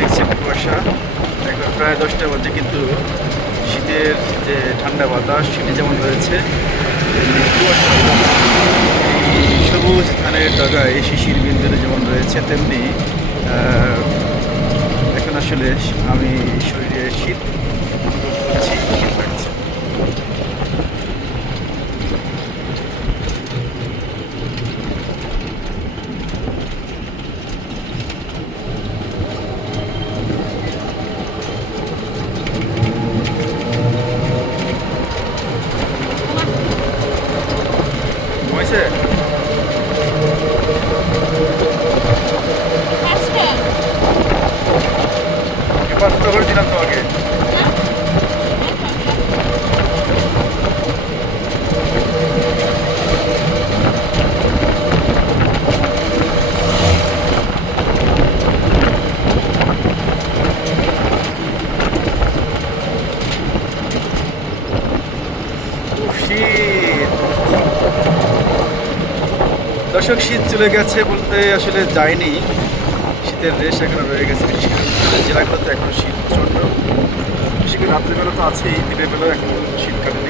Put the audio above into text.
দেখছেন কুয়াশা। এখন প্রায় 10টা বাজে, কিন্তু শীতের যে ঠান্ডা বাতাস সেটি যেমন রয়েছে, কুয়াশা এই সবুজ ধানের ডগায় শিশির বিন্দুরে যেমন রয়েছে, তেমনি এখন আসলে আমি শরীরে শীত অনুভব করছি, শীত লাগছে। হয়েছে এবার তো করে দিলাম তোমাকে। শীত, দর্শক, শীত চলে গেছে বলতে আসলে যায়নি, শীতের রেশ এখনো রয়ে গেছে। বিশেষ করে উত্তরের জেলাগুলোতে এখন শীত প্রচণ্ড, বিশেষ করে রাত্রিবেলা তো আছেই, দিনের বেলা এখন শীত কাটে।